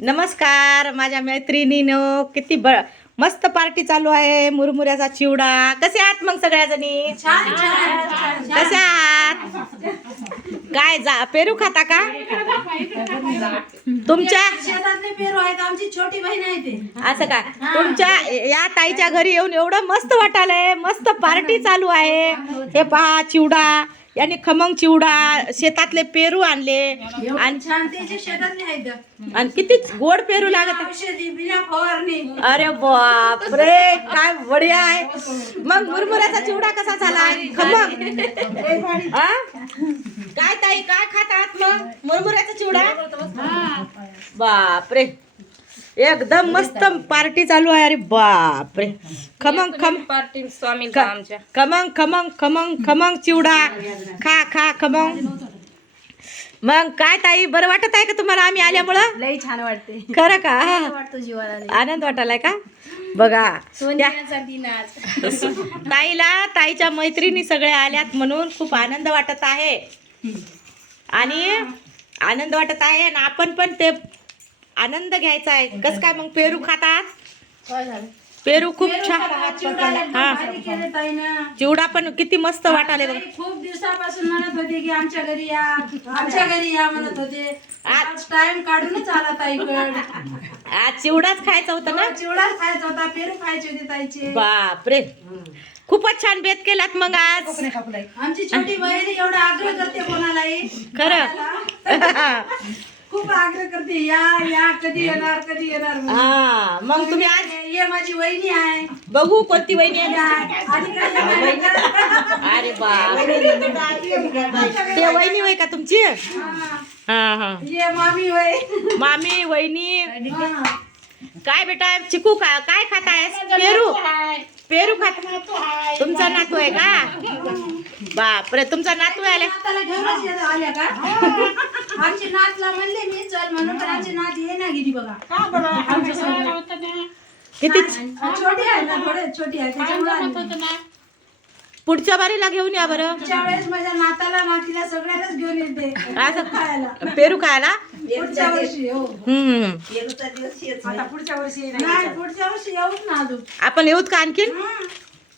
नमस्कार माझ्या मैत्रिणीनो, किती मस्त पार्टी चालू आहे. मुरमुऱ्याचा चिवडा. कसे आहात मग सगळ्याजणी? कसे आहात? काय पेरू खाता का? तुमच्या शेतातले पेरू आहेत. आमची छोटी बहीण आहे ते. असं का? तुमच्या या ताईच्या घरी येऊन एवढं मस्त वाटायलंय. मस्त पार्टी चालू आहे. हे पहा चिवडा, याने खमंग चिवडा, शेतातले पेरू आणले आणि छान त्याचे शेतातले आहेत. आणि किती गोड पेरू लागत. औषधी बिना फवारणी. अरे बापरे, काय बढिया आहे. मग मुरमुऱ्याचा चिवडा कसा झाला? खमंग. हा? काय ताई, काय खातात मग मुरमुऱ्याचा चिवडा? बापरे, एकदम मस्त पार्टी चालू आहे. अरे बापरे, खमंग पार्टी स्वामी खमंग खमंग खमंग खमंग चिवडा खा खा खमंग. मग काय ताई, बरं वाटत आहे का तुम्हाला आम्ही आल्यामुळं? लई छान वाटते. खरं का? वाटतो जीवाला. आनंद वाटायलाय का? बघा सोन्याचा दिन आज. ताईच्या मैत्रिणी सगळ्या आल्यात म्हणून खूप आनंद वाटत आहे. आणि आनंद वाटत आहे आणि आपण पण ते आनंद घ्यायचा आहे. कस काय मग पेरू खातात? काय झालं? पेरू खूप छान. हा, चिवडा पण किती मस्त वाटाले बघ. खूप दिवसापासून म्हणत होते की आमच्या घरी या, आमच्या घरी या म्हणत होते. आज टाइम काढूनच आला ताईकडे. आज चिवडाच खायचा होता ना? चिवडा खायचा होता, पेरू खायचे होते ताईचे. बापरे, खूपच छान बेत केलात मग आज. आमची छोटी बहीण एवढा आग्रह करते कोणालाही. खरं. खूप आग्रह करते, या या, कधी येणार कधी येणार म्हणून. हा, मग तुम्ही आज ये माझी वहिनी आहे. बघू कोणती वहिनी आहे. आणि काय येणार? अरे बापरे, ते वहिनी होय का तुमची? हा हा, ये मामी होय. मामी वहिनी. काय बेटा चिकू काय खाताय? पेरू. पेरू खात. तुमचा नातू आहे का? बापरे, तुमचा नातू आला. नाताला घेऊनच आल्या का? आमची नातला म्हणले मी चल म्हणून, पण आमची नात ये ना गेली बघा. किती छोटी आहे ना, थोडे छोटी आहे त्याच्यामुळे. पुढच्या बारीला घेऊन या बरं. पुढच्या वेळेस माझ्या नाताला नातीला सगळ्यांनाच घेऊन येते असं खायला. पेरू खायला. पुढच्या वर्षी हो. आता पुढच्या वर्षी नाही, पुढच्या वर्षी येऊच ना अजून. आपण येऊत का आणखीन?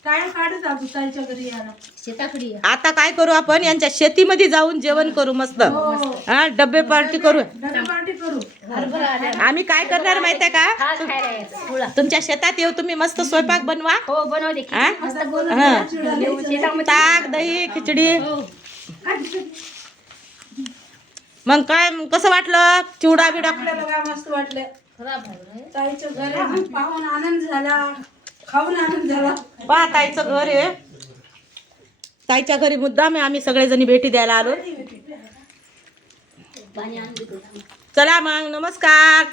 टाइम काढत आहोत ताईच्या घरी यायला. शेताकडे या. आता काय करू, आपण यांच्या शेतीमध्ये जाऊन जेवण करू मस्त. हो. हा, डब्बे पार्टी करू. डबा पार्टी करू. आम्ही काय करणार माहितीये का? तुमच्या शेतात येऊ, तुम्ही मस्त स्वयंपाक बनवा. हो बनवते. हा? हा. ताक दही खिचडी. मग काय कसं वाटलं चिवडा बिडा? आपल्याला काय मस्त वाटलं. ताईच्या घरी पाहून आनंद झाला, खाऊन आनंद झाला. पहा ताईचं घर आहे. ताईच्या घरी मुद्दाम आम्ही सगळेजणी भेटी द्यायला आलो. चला मग, नमस्कार.